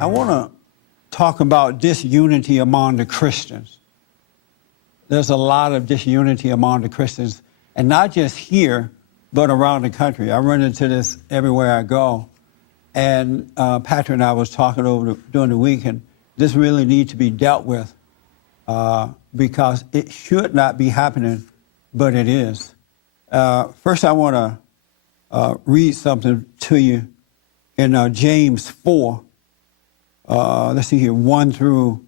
I want to talk about disunity among the Christians. There's a lot of disunity among the Christians, and not just here, but around the country. I run into this everywhere I go. And Patrick and I was talking during the week, and this really needs to be dealt with because it should not be happening, but it is. First, I want to read something to you in James 4. Let's see here, 1 through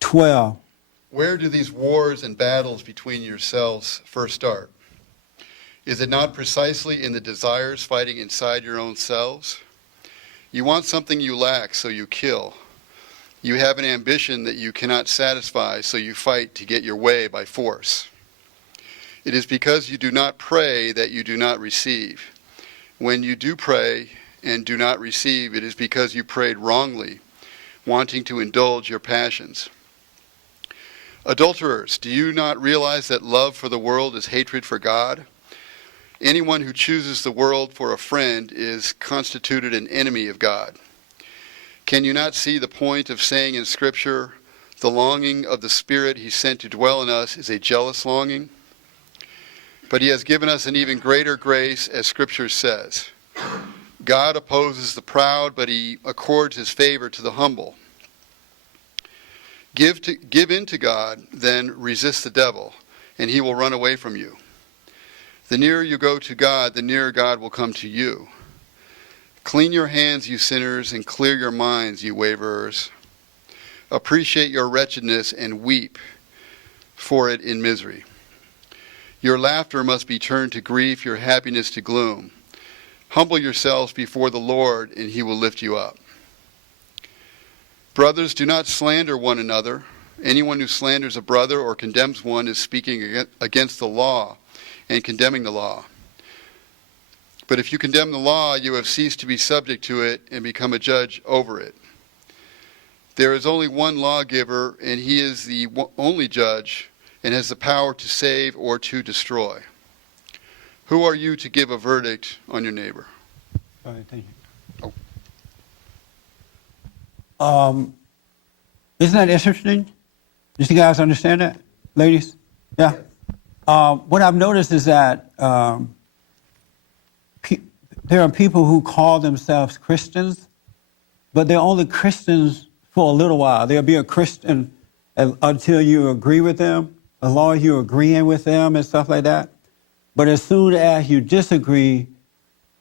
12. Where do these wars and battles between yourselves first start? Is it not precisely in the desires fighting inside your own selves? You want something you lack, so you kill. You have an ambition that you cannot satisfy, so you fight to get your way by force. It is because you do not pray that you do not receive. When you do pray and do not receive, it is because you prayed wrongly, wanting to indulge your passions. Adulterers, do you not realize that love for the world is hatred for God? Anyone who chooses the world for a friend is constituted an enemy of God. Can you not see the point of saying in Scripture, the longing of the Spirit he sent to dwell in us is a jealous longing? But he has given us an even greater grace, as Scripture says. God opposes the proud, but he accords his favor to the humble. Give in to God, then resist the devil, and he will run away from you. The nearer you go to God, the nearer God will come to you. Clean your hands, you sinners, and clear your minds, you waverers. Appreciate your wretchedness and weep for it in misery. Your laughter must be turned to grief, your happiness to gloom. Humble yourselves before the Lord, and he will lift you up. Brothers, do not slander one another. Anyone who slanders a brother or condemns one is speaking against the law and condemning the law. But if you condemn the law, you have ceased to be subject to it and become a judge over it. There is only one lawgiver, and he is the only judge and has the power to save or to destroy. Who are you to give a verdict on your neighbor? All right, thank you. Oh. Isn't that interesting? Did you guys understand that, ladies? Yeah. What I've noticed is that there are people who call themselves Christians, but they're only Christians for a little while. They'll be a Christian until you agree with them, as long as you're agreeing with them and stuff like that. But as soon as you disagree,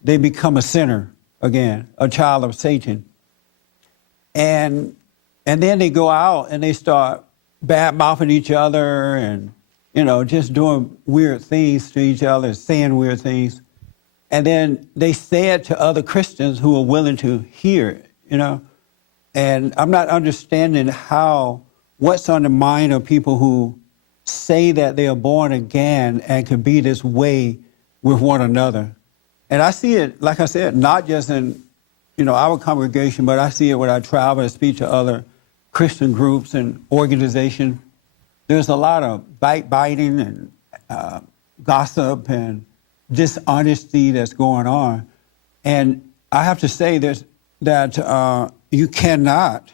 they become a sinner again, a child of Satan. And then they go out and they start bad-mouthing each other and, just doing weird things to each other, saying weird things. And then they say it to other Christians who are willing to hear it, And I'm not understanding what's on the mind of people who say that they are born again and can be this way with one another. And I see it, like I said, not just in, our congregation, but I see it when I travel and speak to other Christian groups and organizations. There's a lot of backbiting and gossip and dishonesty that's going on. And I have to say that you cannot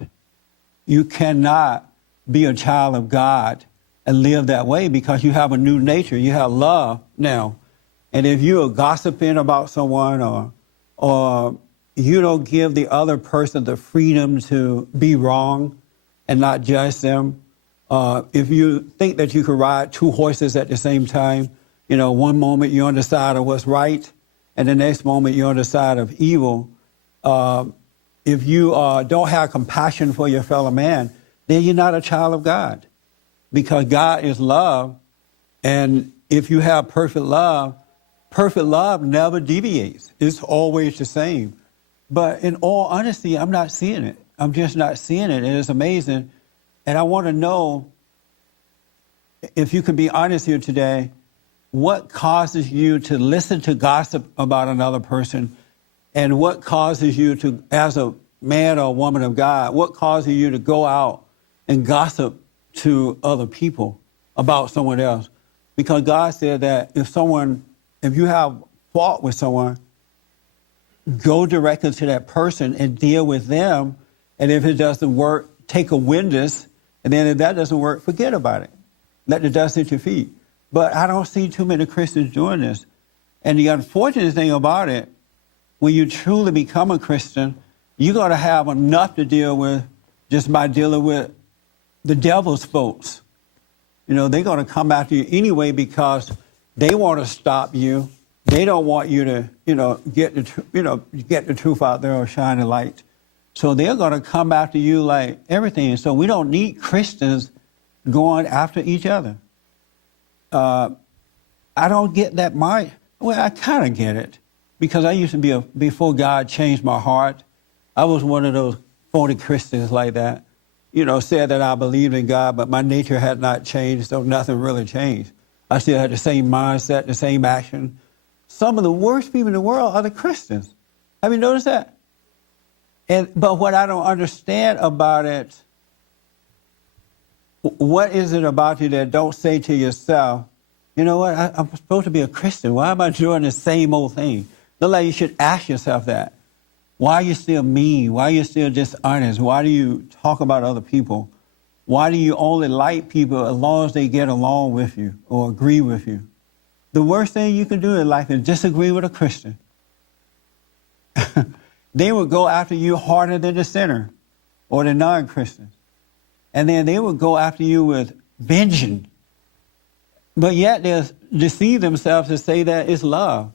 be a child of God and live that way because you have a new nature. You have love now. And if you are gossiping about someone or you don't give the other person the freedom to be wrong and not judge them, if you think that you can ride two horses at the same time, one moment you're on the side of what's right and the next moment you're on the side of evil, if you don't have compassion for your fellow man, then you're not a child of God. Because God is love, and if you have perfect love never deviates. It's always the same. But in all honesty, I'm not seeing it. I'm just not seeing it, and it's amazing. And I want to know, if you can be honest here today, what causes you to listen to gossip about another person, and what causes you to, as a man or woman of God, what causes you to go out and gossip to other people about someone else? Because God said that if you have fault with someone, go directly to that person and deal with them. And if it doesn't work, take a witness. And then if that doesn't work, forget about it. Let the dust hit your feet. But I don't see too many Christians doing this. And the unfortunate thing about it, when you truly become a Christian, you're going to have enough to deal with just by dealing with the devil's folks. You know, they're going to come after you anyway because they want to stop you. They don't want you to, get the truth out there or shine a light. So they're going to come after you like everything. So we don't need Christians going after each other. I don't get that mind. Well, I kind of get it because I used to be before God changed my heart, I was one of those phony Christians like that. Said that I believed in God, but my nature had not changed, so nothing really changed. I still had the same mindset, the same action. Some of the worst people in the world are the Christians. Have you noticed that? But what I don't understand about it, what is it about you that don't say to yourself, you know what, I'm supposed to be a Christian. Why am I doing the same old thing? Look like you should ask yourself that. Why are you still mean? Why are you still dishonest? Why do you talk about other people? Why do you only like people as long as they get along with you or agree with you? The worst thing you can do in life is disagree with a Christian. They will go after you harder than the sinner or the non-Christians. And then they will go after you with vengeance. But yet they'll deceive themselves to say that it's love.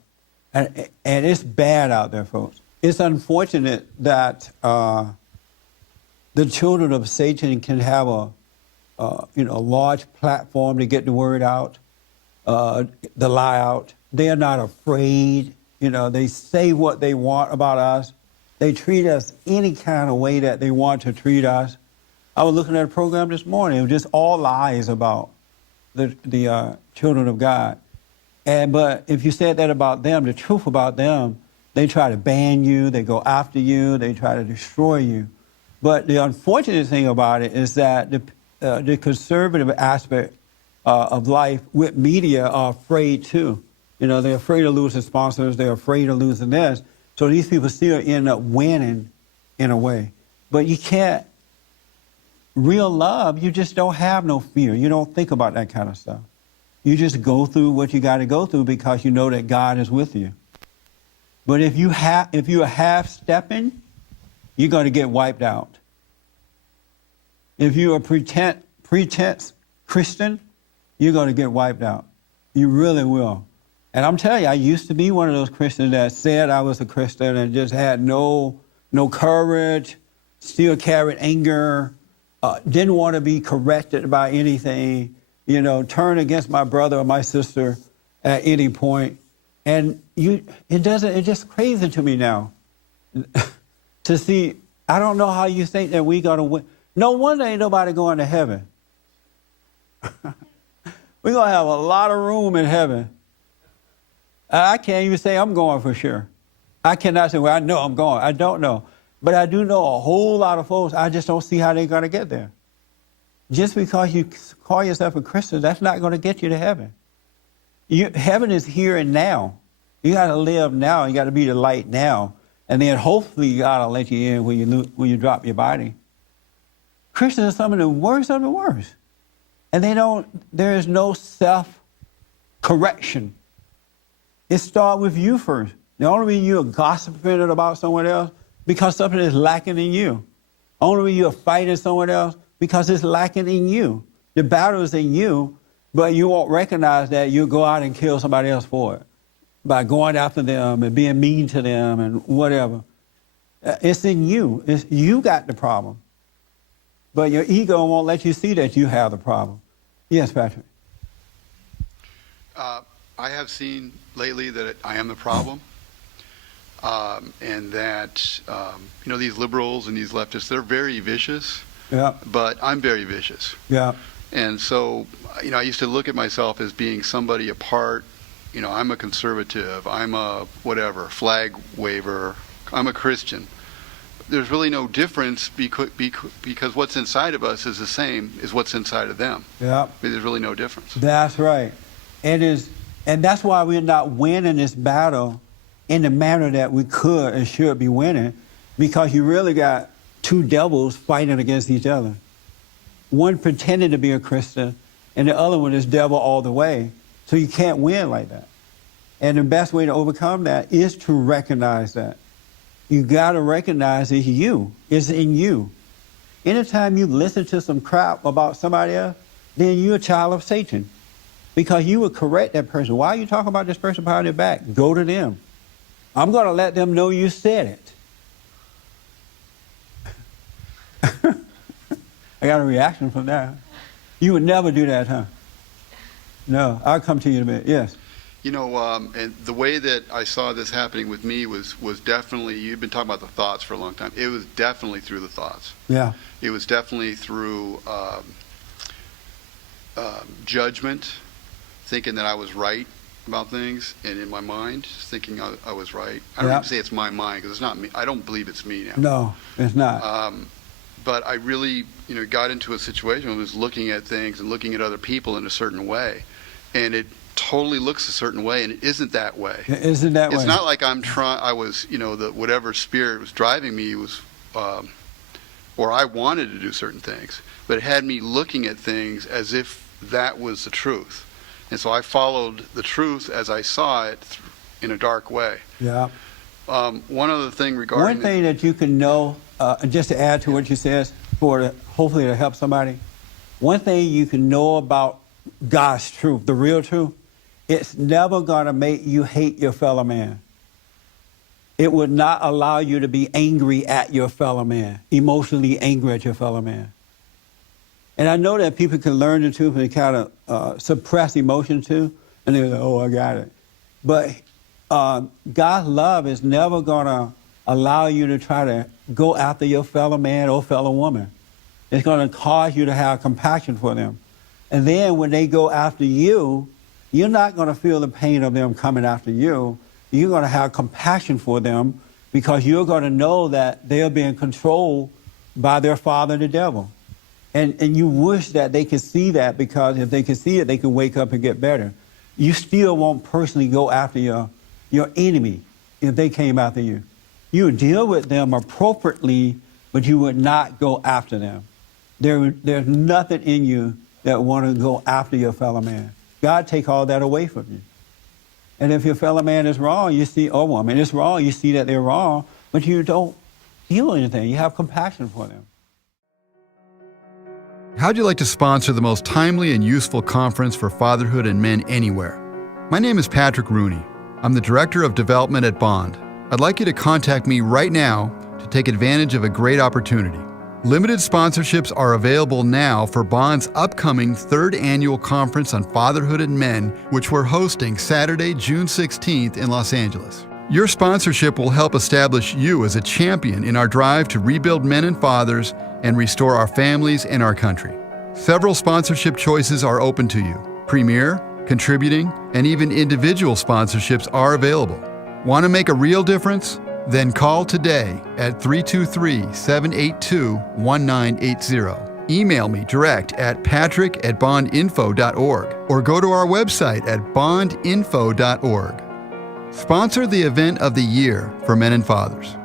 And it's bad out there, folks. It's unfortunate that the children of Satan can have a large platform to get the word out, the lie out. They are not afraid. They say what they want about us. They treat us any kind of way that they want to treat us. I was looking at a program this morning. It was just all lies about the children of God. But if you said that about them, the truth about them, they try to ban you, they go after you, they try to destroy you. But the unfortunate thing about it is that the conservative aspect of life with media are afraid too. They're afraid of losing sponsors, they're afraid of losing this. So these people still end up winning in a way. But you can't, real love, you just don't have no fear. You don't think about that kind of stuff. You just go through what you got to go through because you know that God is with you. But if you're half stepping, you're going to get wiped out. If you're a pretense Christian, you're going to get wiped out. You really will. And I'm telling you, I used to be one of those Christians that said I was a Christian and just had no courage, still carried anger, didn't want to be corrected by anything, turn against my brother or my sister at any point. And it's just crazy to me now to see, I don't know how you think that we got to win. No wonder ain't nobody going to heaven. We're going to have a lot of room in heaven. I can't even say I'm going for sure. I cannot say, well, I know I'm going. I don't know. But I do know a whole lot of folks, I just don't see how they're going to get there. Just because you call yourself a Christian, that's not going to get you to heaven. Heaven is here and now. You got to live now. You got to be the light now. And then hopefully God will let you in when you drop your body. Christians are some of the worst of the worst. And there is no self-correction. It starts with you first. The only reason you're gossiping about someone else, because something is lacking in you. The only reason you're fighting someone else, because it's lacking in you. The battle is in you, but you won't recognize that you'll go out and kill somebody else for it by going after them and being mean to them and whatever. It's in you. You got the problem. But your ego won't let you see that you have the problem. Yes, Patrick. I have seen lately that I am the problem, and that these liberals and these leftists, they're very vicious. Yeah. But I'm very vicious. Yeah. And so, I used to look at myself as being somebody apart. I'm a conservative. I'm a whatever flag waver. I'm a Christian. There's really no difference because what's inside of us is the same as what's inside of them. Yeah. There's really no difference. That's right. And that's why we're not winning this battle in the manner that we could and should be winning, because you really got two devils fighting against each other. One pretending to be a Christian, and the other one is devil all the way. So you can't win like that. And the best way to overcome that is to recognize that. You got to recognize it's you. It's in you. Anytime you listen to some crap about somebody else, then you're a child of Satan. Because you would correct that person. Why are you talking about this person behind their back? Go to them. I'm going to let them know you said it. I got a reaction from that. You would never do that, huh? No, I'll come to you in a minute. Yes. You know, and the way that I saw this happening with me was definitely, you've been talking about the thoughts for a long time. It was definitely through the thoughts. Yeah. It was definitely through judgment, thinking that I was right about things, and in my mind, thinking I was right. I don't even say it's my mind, because it's not me. I don't believe it's me now. No, it's not. But I really, got into a situation where I was looking at things and looking at other people in a certain way, and it totally looks a certain way, and it isn't that way. It isn't that way. It's not like I was, whatever spirit was driving me was, or I wanted to do certain things, but it had me looking at things as if that was the truth. And so I followed the truth as I saw it in a dark way. Yeah. One other thing regarding... One thing that you can know, just to add to what you said, hopefully to help somebody, one thing you can know about God's truth, the real truth, it's never going to make you hate your fellow man. It would not allow you to be angry at your fellow man, emotionally angry at your fellow man. And I know that people can learn the truth and they kind of suppress emotion too, and they're like, oh, I got it. But God's love is never going to allow you to try to go after your fellow man or fellow woman. It's going to cause you to have compassion for them. And then when they go after you, you're not going to feel the pain of them coming after you. You're going to have compassion for them because you're going to know that they're being controlled by their father, the devil. And you wish that they could see that, because if they could see it, they could wake up and get better. You still won't personally go after your enemy if they came after you. You would deal with them appropriately, but you would not go after them. There's nothing in you that want to go after your fellow man. God take all that away from you. And if your fellow man is wrong, you see, or woman is wrong, you see that they're wrong, but you don't feel anything. You have compassion for them. How'd you like to sponsor the most timely and useful conference for fatherhood and men anywhere? My name is Patrick Rooney. I'm the Director of Development at Bond. I'd like you to contact me right now to take advantage of a great opportunity. Limited sponsorships are available now for Bond's upcoming 3rd annual conference on fatherhood and men, which we're hosting Saturday, June 16th in Los Angeles. Your sponsorship will help establish you as a champion in our drive to rebuild men and fathers and restore our families and our country. Several sponsorship choices are open to you. Premier, contributing, and even individual sponsorships are available. Want to make a real difference? Then call today at 323-782-1980. Email me direct at patrick@bondinfo.org or go to our website at bondinfo.org. Sponsor the event of the year for men and fathers.